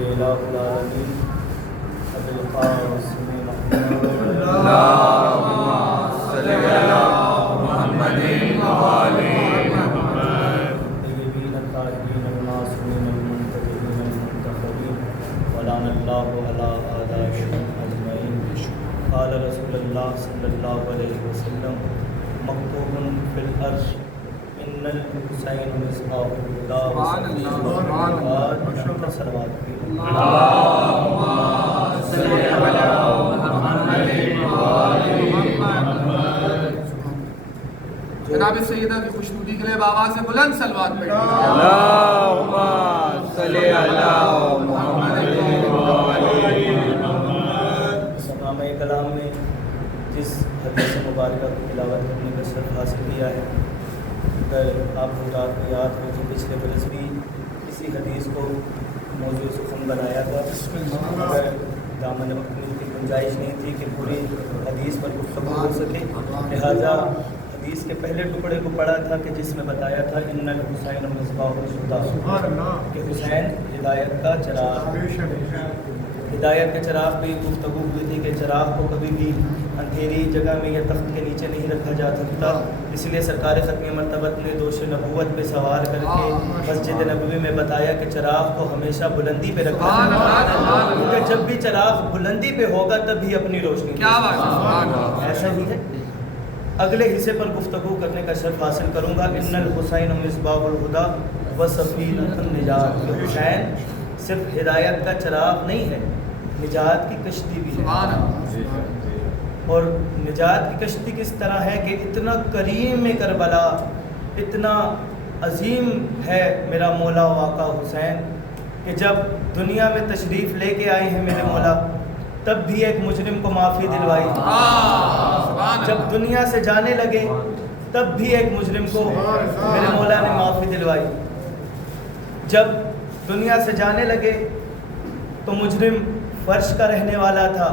الہ العالمین ابی القاسم محمد اللہم صلی علی محمد وآل محمد طیبین الطاہرین المعصومین المنتخبین المنتخبین ولعن اللہ علی اعدائہم اجمعین. قال رسول اللہ صلی اللہ علیہ وسلم مکتوب فی العرش ان الحسین مصباح الہدی صلوات اللہم صلی علی محمد وآل محمد. جناب سیدہ کی خوشنودی کے لیے بابا سے بلند صلوات پڑھیں. اللہم صلی علی محمد وآل محمد. مقام کلام میں جس حدیث مبارکہ کو تلاوت کرنے کا شرف حاصل کیا ہے، اگر آپ حضرات کو یاد ہو تو پچھلے برس بھی اسی حدیث کو موضوع سخن بنایا تھا، مگر دامن وقت میں کی گنجائش نہیں تھی کہ پوری حدیث پر گفتگو ہو سکے، لہٰذا حدیث کے پہلے ٹکڑے کو پڑھا تھا کہ جس میں بتایا تھا ان الحسین مصباح الہدی، کہ حسین ہدایت کا چراغ. ہدایت کے چراغ پہ گفتگو ہوئی تھی کہ چراغ کو کبھی بھی اندھیری جگہ میں یا تخت کے نیچے نہیں رکھا جا سکتا، اس لیے سرکار ختم مرتبت نے دوش نبوت پہ سوار کر کے مسجد نبوی میں بتایا کہ چراغ کو ہمیشہ بلندی پہ رکھا جائے، کیونکہ جب بھی چراغ بلندی پہ ہوگا تب ہی اپنی روشنی. کیا بات ہے، ایسا ہی ہے. اگلے حصے پر گفتگو کرنے کا شرف حاصل کروں گا. ان الحسین مصباح الہدی و سفینۃ النجات. کہ حسین صرف ہدایت کا چراغ نہیں ہے، نجات کی کشتی بھی ہے. اور نجات کی کشتی کس طرح ہے کہ اتنا کریم میں کربلا، اتنا عظیم ہے میرا مولا واقع حسین کہ جب دنیا میں تشریف لے کے آئے ہیں میرے مولا تب بھی ایک مجرم کو معافی دلوائی، جب دنیا سے جانے لگے تب بھی ایک مجرم کو میرے مولا نے معافی دلوائی. جب دنیا سے جانے لگے تو مجرم فرش کا رہنے والا تھا،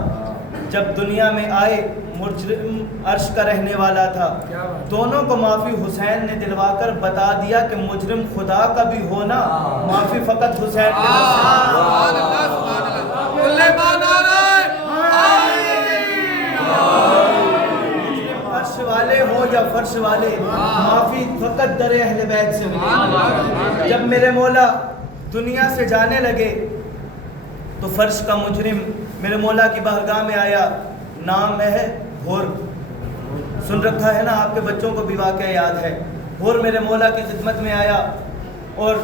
جب دنیا میں آئے مجرم عرش کا رہنے والا تھا. دونوں کو معافی حسین نے دلوا کر بتا دیا کہ مجرم خدا کا بھی ہونا، معافی فقط حسین کے عرش والے ہو یا فرش والے، معافی فقط در اہل بیت سے ملی. جب میرے مولا دنیا سے جانے لگے تو فرش کا مجرم میرے مولا کی بارگاہ میں آیا. نام ہے ہور، سن رکھا ہے نا آپ کے بچوں کو بھی واقعہ یاد ہے. ہور میرے مولا کی خدمت میں آیا، اور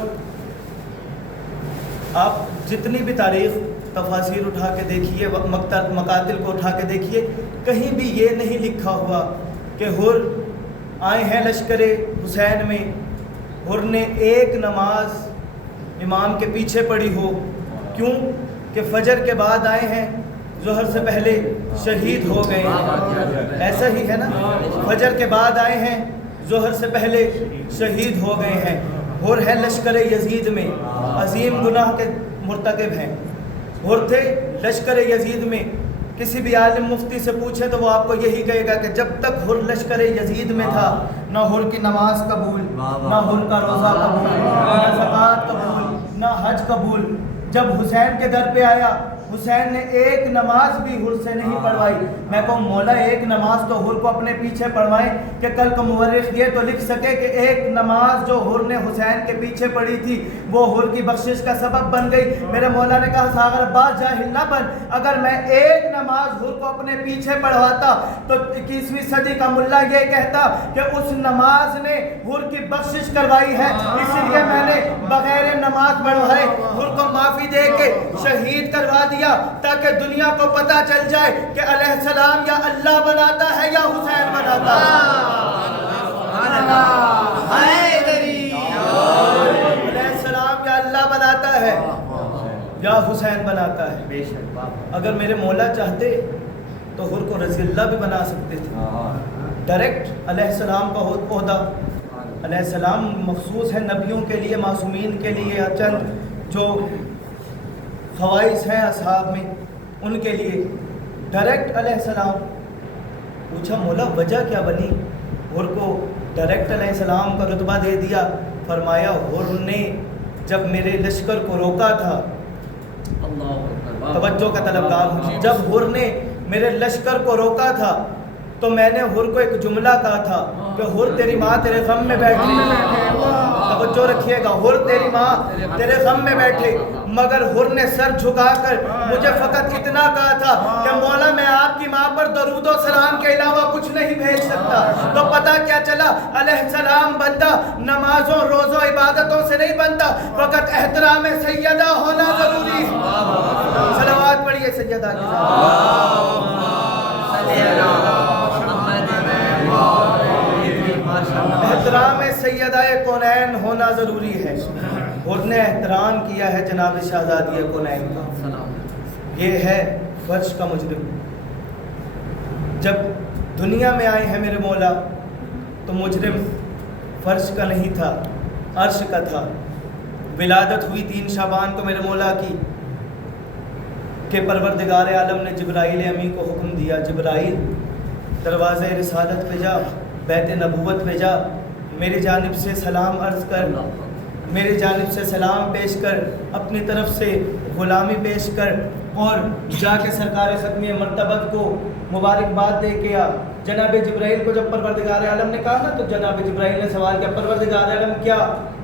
آپ جتنی بھی تاریخ تفاسیر اٹھا کے دیکھیے، مقاتل کو اٹھا کے دیکھیے، کہیں بھی یہ نہیں لکھا ہوا کہ ہور آئے ہیں لشکر حسین میں، ہور نے ایک نماز امام کے پیچھے پڑھی ہو. کیوں کہ فجر کے بعد آئے ہیں، ظہر سے پہلے شہید ہو گئے ہیں. ایسا ہی ہے نا، فجر کے بعد آئے ہیں، ظہر سے پہلے شہید ہو گئے ہیں. اور ہے لشکر یزید میں، عظیم گناہ کے مرتکب ہیں. اور تھے لشکر یزید میں. کسی بھی عالم مفتی سے پوچھے تو وہ آپ کو یہی کہے گا کہ جب تک ہر لشکر یزید میں تھا نہ ہر کی نماز قبول، نہ ہر کا روزہ قبول، نہ زکوٰۃ قبول، نہ حج قبول. جب حسین کے در پہ آیا، حسین نے ایک نماز بھی ہر سے نہیں پڑھوائی. میں کہوں مولا ایک نماز تو ہر کو اپنے پیچھے پڑھوائیں کہ کل کو مورخ یہ تو لکھ سکے کہ ایک نماز جو ہر نے حسین کے پیچھے پڑھی تھی وہ ہر کی بخشش کا سبب بن گئی. میرے مولا نے کہا ساغر باز جاہل نہ بن، اگر میں ایک نماز ہر کو اپنے پیچھے پڑھواتا تو 21ویں صدی کا ملا یہ کہتا کہ اس نماز نے ہر کی بخشش کروائی ہے، اس لیے میں نے بغیر نماز پڑھوائے ہر کو معافی دے کے شہید کروا دیا، تاکہ دنیا کو پتہ چل جائے کہ علیہ السلام یا اللہ بناتا ہے یا حسین بناتا ہے. علیہ السلام یا اللہ بناتا ہے یا حسین بناتا ہے. اگر میرے مولا چاہتے تو ہر کو رضی اللہ بھی بنا سکتے تھے. ڈائریکٹ علیہ السلام کا عہدہ، علیہ السلام مخصوص ہے نبیوں کے لیے، معصومین کے لیے، چند جو خواص ہیں اصحاب میں ان کے لیے ڈائریکٹ علیہ السلام. پوچھا مولا وجہ کیا بنی ہر کو ڈائریکٹ علیہ السلام کا رتبہ دے دیا؟ فرمایا ہر نے جب میرے لشکر کو روکا تھا توجہ کا طلبگار ہوں. جب حر نے میرے لشکر کو روکا تھا تو میں نے حر کو ایک جملہ کہا تھا کہ حر تیری ماں تیرے غم میں بیٹھی. توجہ رکھیے گا, حر تیری ماں تیرے غم میں بیٹھے, مگر حر نے سر جھکا کر مجھے فقط اتنا کہا تھا کہ مولا میں آپ کی ماں پر درود و سلام کے علاوہ کچھ نہیں بھیج سکتا. تو پتہ کیا چلا, علیہ السلام بندہ نمازوں روزوں عبادتوں سے نہیں بنتا, فقط احترام سیدہ ہونا ضروری ہے. صلوات پڑھیے سیدہ کی احترام سیدہ کونین ہونا ضروری ہے. حر نے احترام کیا ہے جناب شہزادی کونین کا. یہ ہے فرش کا مجرم. جب دنیا میں آئے ہیں میرے مولا تو مجرم فرش کا نہیں تھا, عرش کا تھا. ولادت ہوئی 3 شعبان کو میرے مولا کی کہ پروردگار عالم نے جبرائیل امی کو حکم دیا, جبرائیل دروازے رسالت پہ جا, بیت نبوت پہ جا, میری جانب سے سلام عرض کر, میری جانب سے سلام پیش کر, اپنی طرف سے غلامی پیش کر, اور جا کے سرکار ختمی مرتبت کو مبارکباد دے کے آ. جناب جبرائیل کو جب پروردگار عالم نے کہا نا تو جناب جبرائیل نے سوال کیا, پروردگار عالم کیا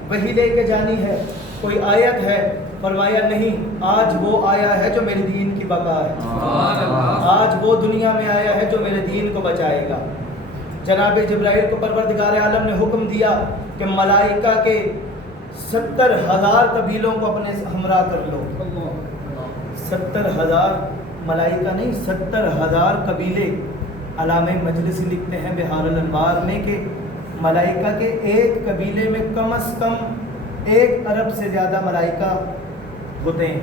وہی لے کے جانی ہے, کوئی آیت ہے؟ فرمایا نہیں, آج وہ آیا ہے جو میرے دین کی بقا ہے, آج وہ دنیا میں آیا ہے جو میرے دین کو بچائے گا. جناب جبرائیل کو پروردگار عالم نے حکم دیا کہ ملائکہ کے 70,000 قبیلوں کو اپنے ہمراہ کر لو. 70,000 ملائکہ نہیں, 70,000 قبیلے. علامہ مجلسی لکھتے ہیں بہار الانوار میں کہ ملائکہ کے ایک قبیلے میں کم از کم 1 ارب سے زیادہ ملائکہ ہوتے ہیں.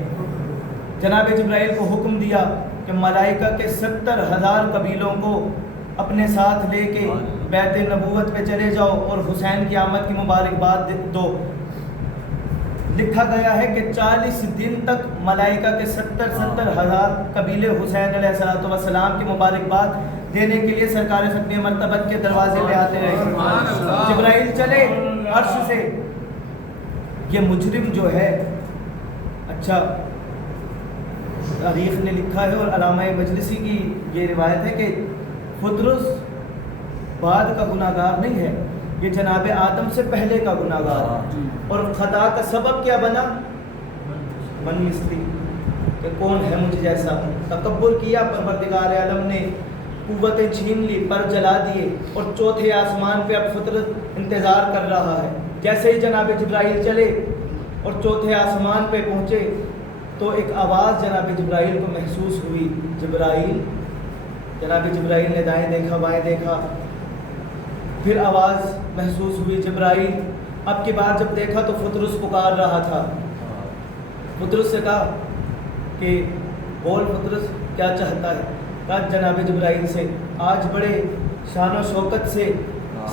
جناب جبرائیل کو حکم دیا کہ ملائکہ کے 70,000 قبیلوں کو اپنے ساتھ لے کے بیت نبوت پہ چلے جاؤ اور حسین کی آمد کی مبارکباد دو. لکھا گیا ہے کہ 40 دن تک ملائکہ کے 70,000 قبیلے حسین علیہ السلام کی مبارکباد دینے کے لیے سرکار ختمی مرتبت کے دروازے پہ آتے رہے. جبرائیل چلے عرش سے. یہ مجرم جو ہے, اچھا تاریخ نے لکھا ہے اور علامہ مجلسی کی یہ روایت ہے کہ فطرس بعد کا گناہ گار نہیں ہے, یہ جناب آدم سے پہلے کا گناہ گار ہے. اور خطا کا سبب کیا بنا؟ من مستری, کہ کون ہے مجھ جیسا. تکبر کیا, پروردگار عالم نے قوتیں چھین لی, پر جلا دیے, اور چوتھے آسمان پہ اب فطرت انتظار کر رہا ہے. جیسے ہی جناب جبرائیل چلے اور چوتھے آسمان پہ پہنچے تو ایک آواز جناب جبرائیل کو محسوس ہوئی, جبرائیل. جناب جبرائیل نے دائیں دیکھا بائیں دیکھا, پھر آواز محسوس ہوئی, جبرائیل. اب کی بار جب دیکھا تو فطرس پکار رہا تھا. فطرس سے کہا کہ بول فطرس کیا چاہتا ہے؟ کہا جناب جبرائیل سے آج بڑے شان و شوکت سے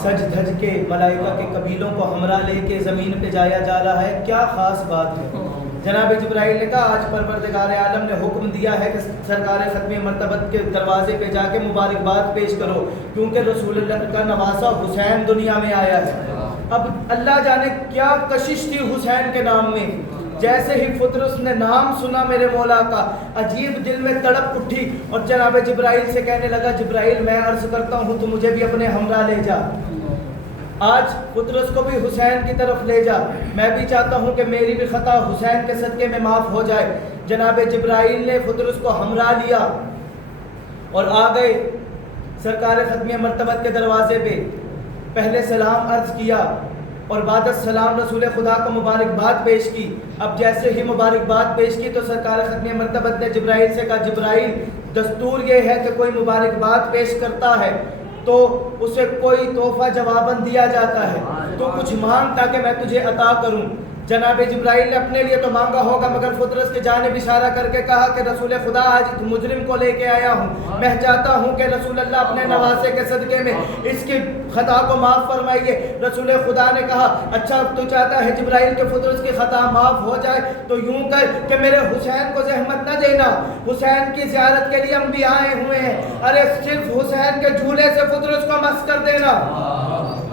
سج دھج کے ملائکہ کے قبیلوں کو ہمراہ لے کے زمین پہ جایا جا رہا ہے, کیا خاص بات ہے؟ جناب جبرائیل نے کہا آج پروردگار عالم نے حکم دیا ہے کہ سرکار ختمی مرتبت کے دروازے پہ جا کے مبارکباد پیش کرو, کیونکہ رسول اللہ کا نواسا حسین دنیا میں آیا ہے. اب اللہ جانے کیا کشش تھی حسین کے نام میں. جیسے ہی فطرس نے نام سنا میرے مولا کا, عجیب دل میں تڑپ اٹھی اور جناب جبرائیل سے کہنے لگا, جبرائیل میں عرض کرتا ہوں تو مجھے بھی اپنے ہمراہ لے جا. آج فطرس کو بھی حسین کی طرف لے جا, میں بھی چاہتا ہوں کہ میری بھی خطا حسین کے صدقے میں معاف ہو جائے. جناب جبرائیل نے فطرس کو ہمراہ لیا اور آ گئے سرکار ختمی مرتبت کے دروازے پہ. پہلے سلام عرض کیا اور بعد السلام رسول خدا کو مبارکباد پیش کی. اب جیسے ہی مبارکباد پیش کی تو سرکار ختمی مرتبت نے جبرائیل سے کہا, جبرائیل دستور یہ ہے کہ کوئی مبارکباد پیش کرتا ہے تو اسے کوئی تحفہ جواباً دیا جاتا ہے, تو کچھ مانگ تاکہ میں تجھے عطا کروں. جناب جبرائیل نے اپنے لیے تو مانگا ہوگا, مگر فطرس کی جانب اشارہ کر کے کہا کہ رسول خدا آج مجرم کو لے کے آیا ہوں, میں چاہتا ہوں کہ رسول اللہ اپنے نواسے کے صدقے میں اس کی خطا کو معاف فرمائیے. رسول خدا نے کہا اچھا تو چاہتا ہے جبرائیل کے فطرس کی خطا معاف ہو جائے تو یوں کر کہ میرے حسین کو زحمت نہ دینا, حسین کی زیارت کے لیے انبیاء آئے ہوئے ہیں, ارے صرف حسین کے جھولے سے فطرس کو مس کر دینا.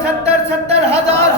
70,000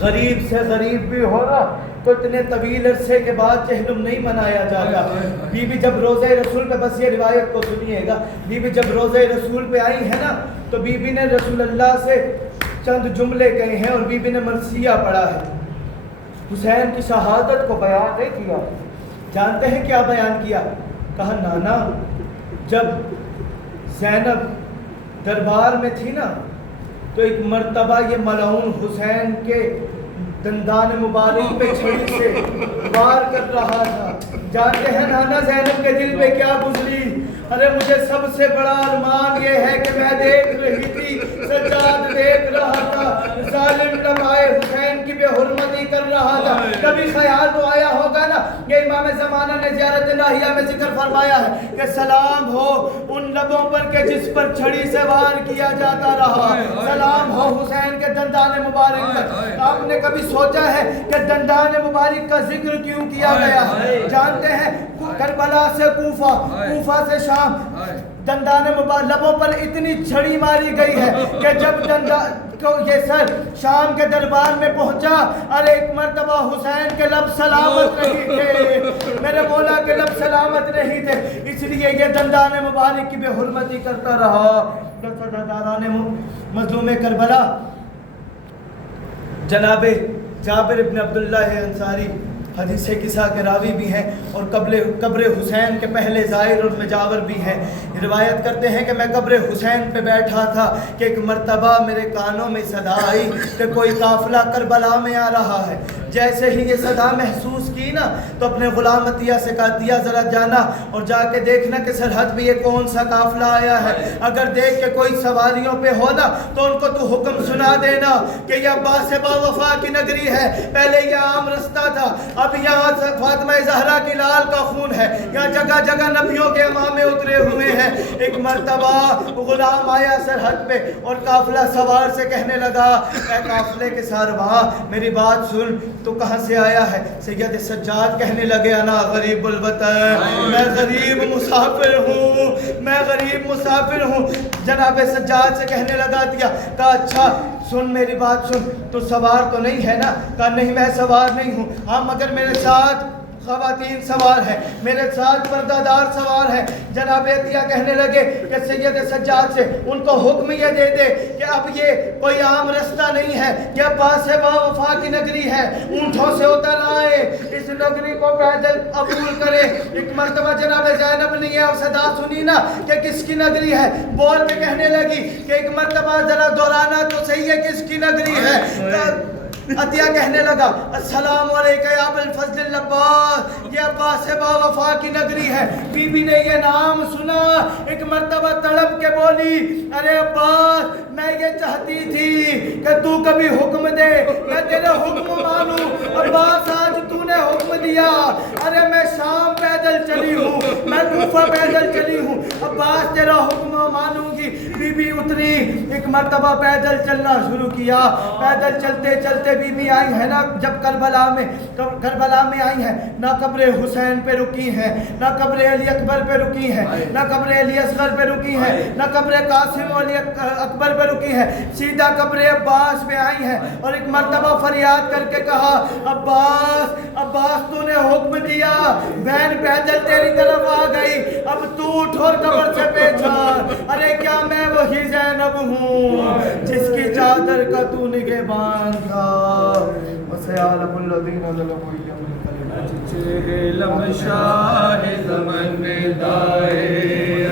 غریب سے غریب بھی ہو نا تو اتنے طویل عرصے کے بعد چہلم نہیں منایا جاتا. بی بی جب روزہ رسول پہ، بس یہ روایت کو سنیے گا، بی بی جب روزہ رسول پہ آئی ہے نا تو بی بی نے رسول اللہ سے چند جملے کہے ہیں اور بی بی نے مرثیہ پڑھا ہے. حسین کی شہادت کو بیان نہیں کیا. جانتے ہیں کیا بیان کیا؟ کہا نانا جب زینب دربار میں تھی نا تو ایک مرتبہ یہ ملعون حسین کے دندان مبارک پہ چھری سے وار کر رہا تھا. جانتے ہیں نانا زینب کے دل پہ کیا گزری؟ ارے مجھے سب سے بڑا ارمان یہ ہے کہ میں دیکھ رہی تھی، سجاد دیکھ رہا تھا، ظالم لمائے حسین کی بے حرمتی کر رہا تھا. کبھی خیال تو آیا ہوگا نا، یہ امام زمانہ نے زیارت الہیہ میں ذکر فرمایا ہے کہ سلام ہو ان لبوں پر کہ جس پر چھڑی سے وار کیا جاتا رہا، سلام ہو حسین کے دندان مبارک پر. آپ نے کبھی سوچا ہے کہ دندان مبارک کا ذکر کیوں کیا گیا ہے؟ جانتے ہیں کربلا سے کوفہ، کوفہ سے شام، دندان مبارک لبوں پر اتنی چھڑی ماری گئی ہے کہ جب یہ سر شام کے دربار میں پہنچا، ارے ایک مرتبہ حسین کے لب سلامت نہیں تھے، میرے مولا کے لب سلامت نہیں تھے، اس لیے یہ دندان مبارک کی بے حرمتی کرتا رہا. سرداران مظلوم کربلا جناب جابر ابن عبداللہ انصاری حدیث قصہ کے راوی بھی ہیں اور قبر حسین کے پہلے زائر اور مجاور بھی ہیں. روایت کرتے ہیں کہ میں قبر حسین پہ بیٹھا تھا کہ ایک مرتبہ میرے کانوں میں صدا آئی کہ کوئی قافلہ کربلا میں آ رہا ہے. جیسے ہی یہ صدا محسوس کی نا تو اپنے غلام عطیہ سے کہا دیا ذرا جانا اور جا کے دیکھنا کہ سرحد پہ یہ کون سا قافلہ آیا ہے، اگر دیکھ کے کوئی سواریوں پہ ہو نا تو ان کو تو حکم سنا دینا کہ یہ عباس با وفا کی نگری ہے. پہلے یہ عام رستہ تھا، اب یہاں فاطمہ زہرا کی لال کا خون ہے، یہاں جگہ جگہ نبیوں کے امامے اترے ہوئے ہیں. ایک مرتبہ غلام آیا سرحد پہ اور قافلہ سوار سے کہنے لگا اے قافلے کے سارواں میری بات سن، تو کہاں سے آیا ہے؟ سید سجاد کہنے لگے انا غریب الوطن، میں غریب مسافر ہوں، میں غریب مسافر ہوں. جناب سجاد سے کہنے لگا دیا، کہا اچھا سن میری بات سن، تو سوار تو نہیں ہے نا؟ کہا نہیں میں سوار نہیں ہوں، ہاں مگر میرے ساتھ خواتین سوار ہیں، میرے ساتھ پردہ دار سوار ہیں. جناب عطیہ کہنے لگے کہ سید سجاد سے ان کو حکم یہ دے دے کہ اب یہ کوئی عام رستہ نہیں ہے، یہ عباس با وفا کی نگری ہے، اونٹوں سے اتر آئے، اس نگری کو پیدل عبور کرے. ایک مرتبہ جناب زینب نے یہ صدا سنی نا کہ کس کی نگری ہے، بول کے کہنے لگی کہ ایک مرتبہ ذرا دورانا تو صحیح ہے کس کی نگری ہے. عطیہ کہنے لگا السلام علیکہ یا ابوالفضل العباس، یہ عباس با وفا کی نگری ہے. بی بی نے یہ نام سنا، ایک مرتبہ تڑپ کے بولی ارے عباس میں یہ چاہتی تھی کہ تو کبھی حکم دے میں تیرے حکم مانوں. عباس آج تو نے حکم دیا، ارے میں شام پیدل چلی ہوں، میں کوفہ پیدل چلی ہوں، عباس تیرا حکم مانوں گی. بی بی اتری، ایک مرتبہ پیدل چلنا شروع کیا. پیدل چلتے چلتے بی بی آئی ہے نا جب کربلا میں آئی ہیں، نہ قبر حسین پہ رکی ہیں، نہ قبر علی اکبر پہ رکی ہیں، نہ قبر علی اصغر پہ رکی ہیں، نہ قبر قاسم علی اکبر پہ رکی ہیں، سیدھا قبر عباس پہ آئی ہیں اور ایک مرتبہ فریاد کر کے کہا عباس عباس تو نے حکم دیا، بہن پیدل تیری طرف آ گئی، اب تو اٹھ اور قبر سے پہچان. ارے کیا میں وہی زینب ہوں جس کی چادر کا تو نگہبان تھا؟ وسيعلم الذين ظلموا يوم القيامة. شاہ زمن دائے